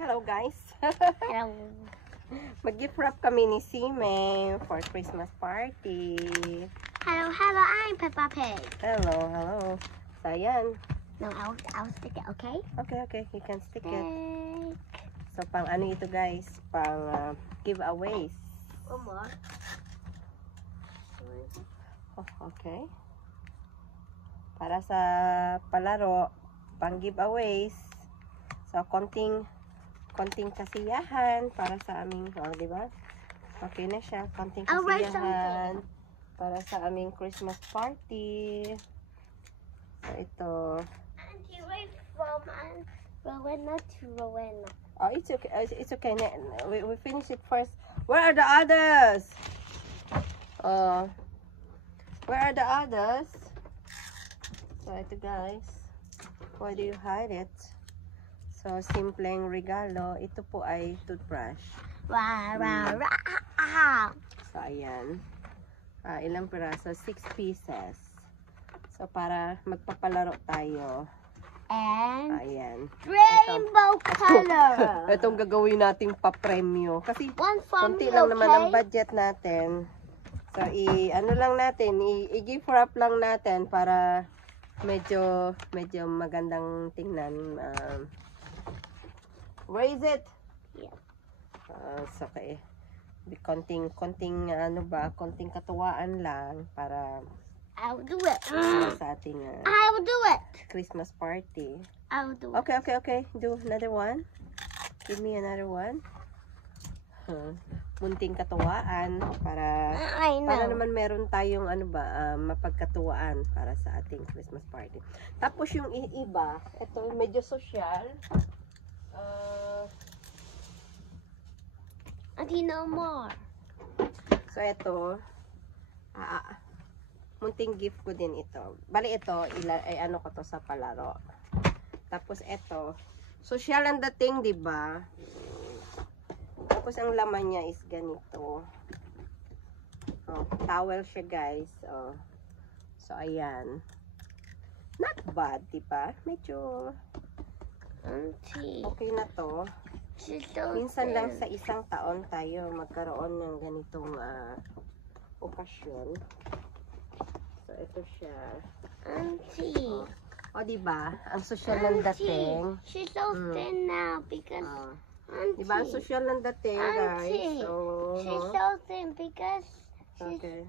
Hello guys. Hello. Mag-gift wrap kami ni Sime for Christmas party. Hello, I'm Peppa Pig. Hello. So ayan. No, I'll stick it, okay? Okay, you can stick it. So pang ano ito guys? Pang giveaways. One more. Okay. Para sa palaro, pang giveaways. So konting kasiyahan para sa aming, di ba? Okay na siya, konting kasiyahan para sa aming Christmas party. So ito. Auntie, wait from Rowena to Rowena. Oh, it's okay. It's okay. We finish it first. Where are the others? Where are the others? So ito guys. Why do you hide it? So, simpleng regalo. Ito po ay toothbrush. So, ayan. Ilang piraso? 6 pieces. So, para magpapalaro tayo. And ayan. rainbow color. Itong gagawin nating papremyo. Kasi, konti lang okay? naman ang budget natin. So, ano lang natin, i-gift wrap lang natin para medyo magandang tingnan. Where is it? Yeah. So, okay. Konting ano ba, konting katuwaan lang para I'll do it. sa ating I'll do it. Christmas party. I'll do it. Okay. Do another one. Give me another one. Munting katuwaan para naman meron tayong ano ba, mapagkatuwaan para sa ating Christmas party. Tapos yung iba, ito medyo social. Auntie, no more. So ito, munting gift ko din ito. Bali ito, ay ano ko to sa palaro. Tapos ito, social ang dating, 'di ba? Tapos ang laman niya is ganito. Towel siya, guys. So ayan. Not bad, 'di ba? Medyo Auntie, okay na to. Minsan lang sa isang taon tayo magkaroon ng ganitong okasyon. So ito siya. Auntie. Diba? Ang social ng dating. She's so thin now because Auntie. Diba? Ang social ng dating, guys. She's so thin because okay.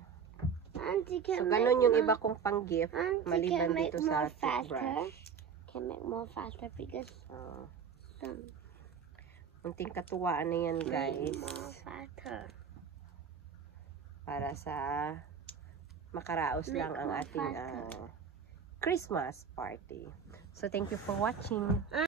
Auntie can so ganun yung iba kong pang-gift maliban dito sa toothbrush. Can make more faster because munting katuwaan na yan, guys. Para sa makaraos lang ang ating Christmas party. So, thank you for watching.